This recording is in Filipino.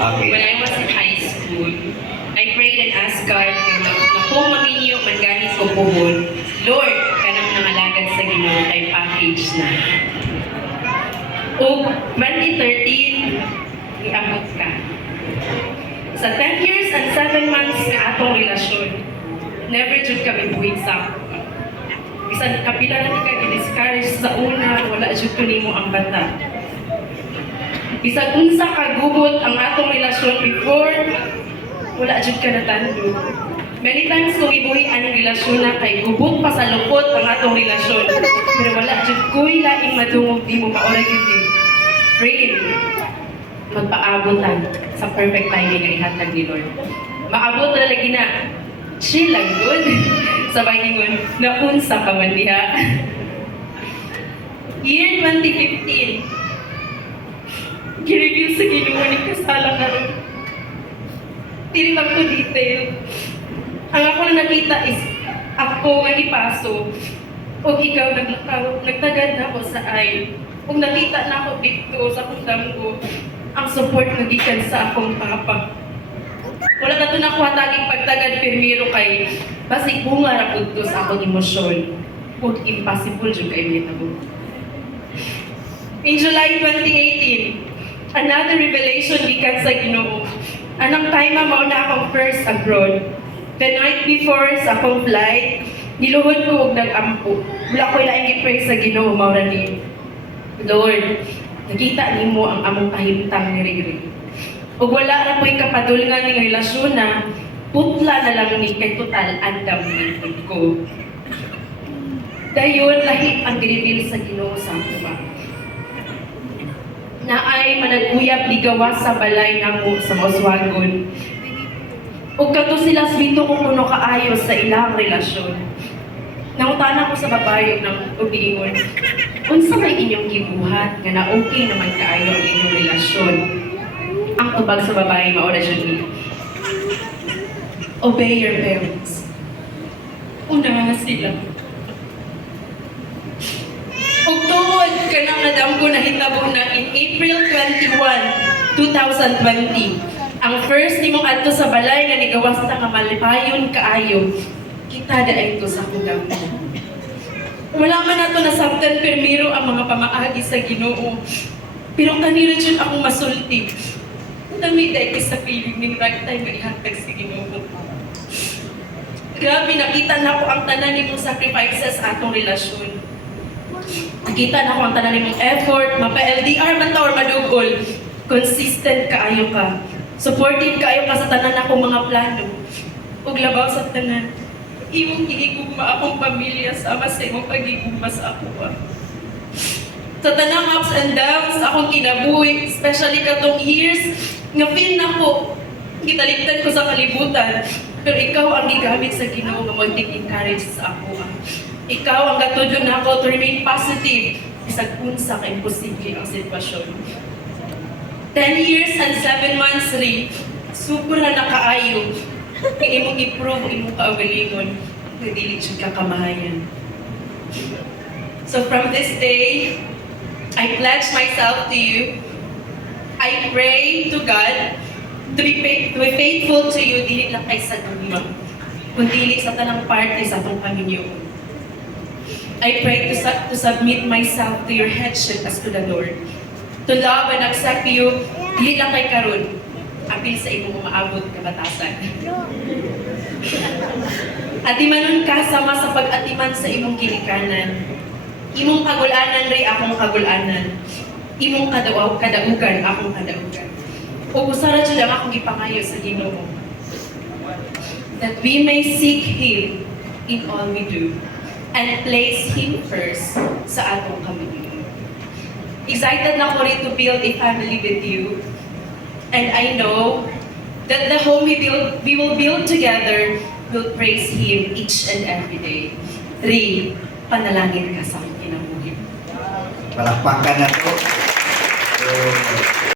Okay. When I was in high school, I prayed and asked God na kung maminyo man gani ko puhon, Lord, kanang nangalagad sa Ginoo kay package na. O 2013, iabot ka. Sa 10 years and 7 months nga atong relasyon, never jud kami buwig sa ako. Bisan kapila na di ka discourage sa una, wala jud ko nimo ang bata. Bisan unsa ka gubot ang atong relasyon before, wala jud ka natando. Many times ko ibuhi ang relasyon na kay gubot pa sa lupot ang atong relasyon. Pero wala jud ko'y laing madungog di mo maura gyud ni. Pray. Magpaabotan sa perfect timing nga ihatag ni Lord. Maabot na lagi na. Chill lang good. Sabay ningon, naunsa ka man diha. Year 2015. Gireveal sa Ginoo ni kasala karon. Dili lang ko detail. Ang ako na nakita is ako nga ipaso o ikaw nagtagad na ako sa ay. Kung nakita na ako dito sa akong damgo, ang support na gikan sa akong papa. Wala na ito nakuha taging pagtagad pirmiro kay basig bunga ra pud to sa akong emosyon. Kung impossible jud kay mahitabo. In July 2018, another revelation gikan sa Ginoo. Anong time mao na akong first abroad. The night before sa akong flight, niluhod ko og nag-ampo. Wala ko laing gi-pray sa Ginoo mao ra ni Lord, nakita nimo ang among kahimtang ni Riri. Ug wala ra ko'y kapadulngan ning relasyon na putla na lang ni kay total andam man ko. Dayon lahi ang gireveal sa Ginoo sa ako. Naay managuyab ligawas sa balay namo sa Moswagon. Ug kadto sila swito ko kuno kaayo sa ilang relasyon. Nangutana ko sa babae ng ugiingon, unsa may inyong gibuhat nga na okay naman kaayo ang inyong relasyon? Ang tubag sa babae mao ra jud ni, obey your parents. Una sila. Ug tuod kanang nadam ko nahitabo na in April 21, 2020, ang first nimong adto sa balay nga nigawas ta nga malipayon kaayo, kita daay ito sa kundang. Wala man nato nasabtan permiro ang mga pamaagi sa Ginoo. Pero kanira jud akong masulti. Dami daay sa feeling ning right time nga ihatag sa Ginoo. Grabe, nakita na ko ang tanan nimong sacrifices sa atong relasyon. Nakita na ko ang tanan nimong effort, mapa-LDR man ta or madugol. Consistent kaayo ka. Supportive kaayo ka sa tanan akong mga plano. Ug labaw sa tanan. Imong gihigugma akong pamilya sama sa imong pagigugma sa ako. Sa tanang ups and downs akong kinabuhi, especially katong years, nga feel na ko, gitaligtan ko sa kalibutan, pero ikaw ang gigamit sa Ginoo nga mag-encourage sa ako. Ikaw ang gatudlo na ako to remain positive, bisag unsa ka imposible ang sitwasyon. 10 years and 7 months rin, super na nakaayo. Kung imong i-prove, imong kaugalingon, na dili jud ka kamahayan. So from this day, I pledge myself to you. I pray to God to be faithful to you, dili lang kay sa gugma, kundi sa tanang parte sa atong pamilya. I pray to submit myself to your headship as to the Lord. To love and accept you, dili lang kay karon, apil sa imong umaabot kabatasan. Atimanon ka sama sa pag-atiman sa imong ginikanan. Imong kagulanan ray akong kagulanan. Imong kadaugan akong kadaugan. Ug usara jud ang akong gipangayo sa Ginoo. That we may seek Him in all we do and place Him first sa atong kamiguyon. Excited na ko rin to build a family with you. And I know that the home we will build together will praise Him each and every day. 3, panalangin ka sa aking kinabuhi. Palakpakan na to. So,